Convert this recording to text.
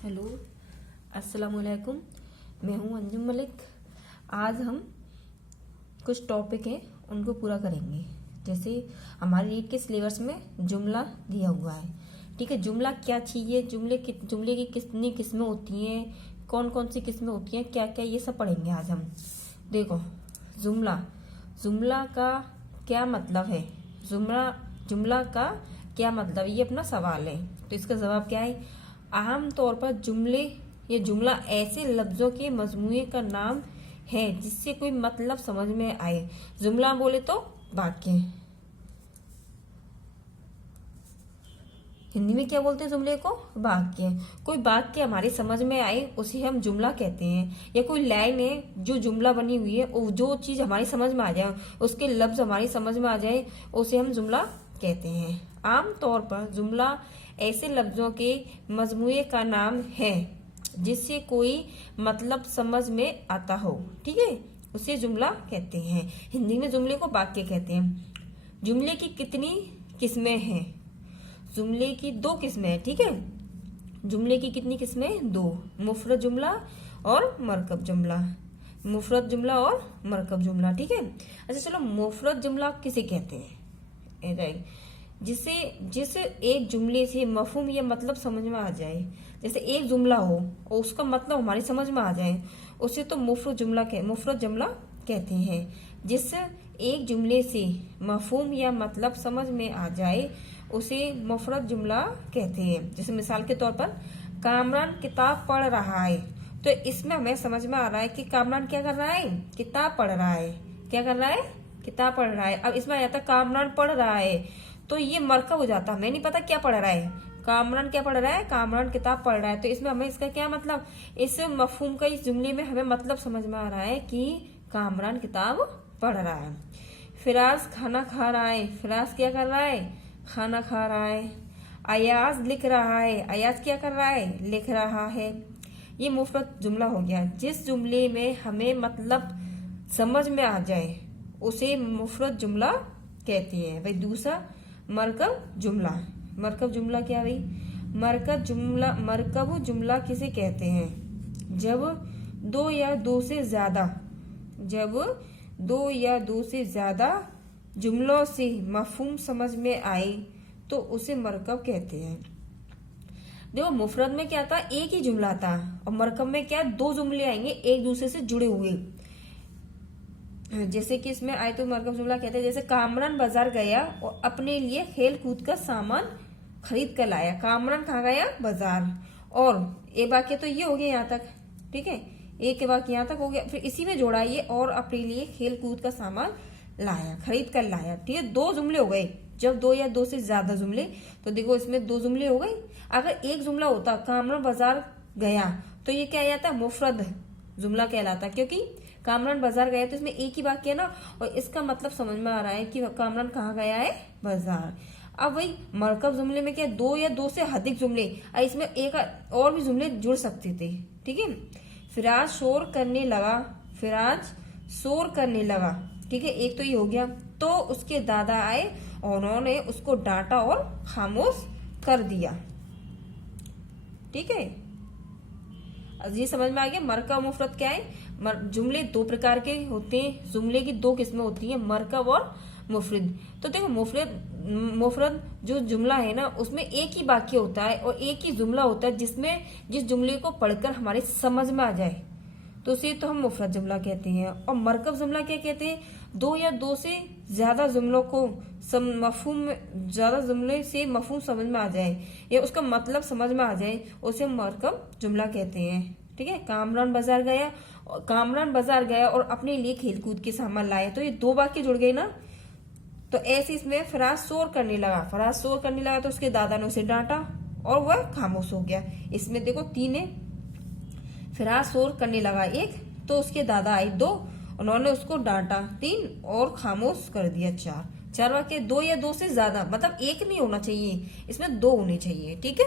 Hello, अस्सलाम वालेकुम। मैं हूँ अंजुम मलिक। आज हम कुछ टॉपिक हैं उनको पूरा करेंगे। जैसे हमारे रीड के सिलेबस में जुमला दिया हुआ है, ठीक है। जुमला क्या चीज़ है, जुमले की कितनी किस्में होती हैं, कौन कौन सी किस्में होती हैं, क्या क्या, ये सब पढ़ेंगे आज हम। देखो, जुमला जुमला का क्या मतलब है, जुमला का क्या मतलब, ये अपना सवाल है। तो इसका जवाब क्या है? आम तौर पर जुमला ऐसे लफ्जों के मजमूए का नाम है जिससे कोई मतलब समझ में आए। जुमला बोले तो वाक्य, हिंदी में क्या बोलते हैं जुमले को? वाक्य। कोई वाक्य हमारी समझ में आए उसे हम जुमला कहते हैं। या कोई लाइन है जो जुमला बनी हुई है, जो चीज हमारी समझ में आ जाए, उसके लफ्ज हमारी समझ में आ जाए, उसे हम जुमला कहते हैं। आम तौर पर जुमला ऐसे लफ्जों के मजमूए का नाम है जिससे कोई मतलब समझ में आता हो, ठीक है, उसे जुमला कहते हैं। हिंदी में जुमले को वाक्य कहते हैं। जुमले की कितनी किस्में हैं? जुमले की दो किस्में हैं, ठीक है। जुमले की कितनी किस्में? दो, मुफरद जुमला और मरकब जुमला। मुफरद जुमला और मरकब जुमला, ठीक है। अच्छा चलो, मुफरद जुमला किसे कहते हैं? जिस एक जुमले से मफहूम या मतलब समझ में आ जाए। जैसे एक जुमला हो और उसका मतलब हमारी समझ में आ जाए, उसे तो मुफरद जुमला कहते हैं। जिस एक जुमले से मफहूम या मतलब समझ में आ जाए उसे मुफरद जुमला कहते हैं। जैसे मिसाल के तौर पर, कामरान किताब पढ़ रहा है, तो इसमें हमें समझ में आ रहा है कि कामरान क्या कर रहा है? किताब पढ़ रहा है। क्या कर रहा है? किताब पढ़ रहा है। अब इसमें आ जाता कामरान पढ़ रहा है, तो ये मरकब हो जाता, हमें नहीं पता क्या पढ़ रहा है। कामरान क्या पढ़ रहा है? कामरान किताब पढ़ रहा है। तो इसमें हमें इसका क्या मतलब, इस मफहूम का इस जुमले में हमें मतलब समझ में आ रहा है कि कामरान किताब पढ़ रहा है। फिराज खाना खा रहा है। फिराज क्या कर रहा है? खाना खा रहा है। अयाज लिख रहा है। अयाज क्या कर रहा है? लिख रहा है। ये मुफरद जुमला हो गया। जिस जुमले में हमें मतलब समझ में आ जाए उसे मुफरद जुमला कहते हैं। भाई दूसरा, मरकब जुमला। मरकब जुमला क्या भाई? मरकब जुमला किसे कहते हैं? जब दो या दो से ज्यादा जुमलों से मफहूम समझ में आए तो उसे मरकब कहते हैं। देखो, मुफरद में क्या था? एक ही जुमला था, और मरकब में क्या? दो जुमले आएंगे एक दूसरे से जुड़े हुए। जैसे कि इसमें आए तो मरकब जुमला कहते हैं। जैसे कामरान बाजार गया और अपने लिए खेल कूद का सामान खरीद कर लाया। कामरान कहाँ गया? बाजार। और एक वाक्य तो ये हो गया यहाँ तक, ठीक है, एक वाक्य यहाँ तक हो गया। फिर इसी में जोड़ा ये, और अपने लिए खेल कूद का सामान लाया, खरीद कर लाया, ठीक है। दो जुमले हो गए। जब दो या दो से ज्यादा जुमले, तो देखो इसमें दो जुमले हो गए। अगर एक जुमला होता कामरान बाजार गया, तो ये क्या जाता? मुफरद जुमला कहलाता, क्योंकि कामरान बाजार गया तो इसमें एक ही वाक्य है ना, और इसका मतलब समझ में आ रहा है कि कामरान कहाँ गया है? बाजार। अब वही मरकब जुमले में क्या? दो या दो से अधिक जुमले, इसमें एक और भी जुमले जुड़ सकते थे, ठीक है। फिराज शोर करने लगा, ठीक है, एक तो ये हो गया। तो उसके दादा आए और उन्होंने उसको डांटा और खामोश कर दिया, ठीक है। ये समझ में आ गया मरकब मुफरद क्या है। जुमले दो प्रकार के होते हैं, जुमले की दो किस्में होती हैं, मरकब और मुफरद। तो देखो, मुफरद जो जुमला है ना, उसमें एक ही वाक्य होता है और एक ही जुमला होता है जिस जुमले को पढ़कर हमारे समझ में आ जाए, तो उसे तो हम मुफरद जुमला कहते हैं। और मरकब जुमला क्या कहते हैं? दो या दो से ज्यादा जुमलों को जुमले से मफहूम समझ में आ जाए या उसका मतलब समझ में आ जाए, उसे मरकब जुमला कहते हैं, ठीक है। कामरान बाजार गया और अपने लिए खेलकूद के सामान लाया, तो ये दो वाक्य जुड़ गए ना। तो ऐसे इसमें फराज शोर करने लगा तो उसके दादा ने उसे डांटा और वह खामोश हो गया। इसमें देखो तीन है, फिराज शोर करने लगा एक, तो उसके दादा आए दो, उन्होंने उसको डांटा तीन, और खामोश कर दिया चार। चार वाक्य, दो या दो से ज्यादा, मतलब एक नहीं होना चाहिए, इसमें दो होने चाहिए, ठीक है।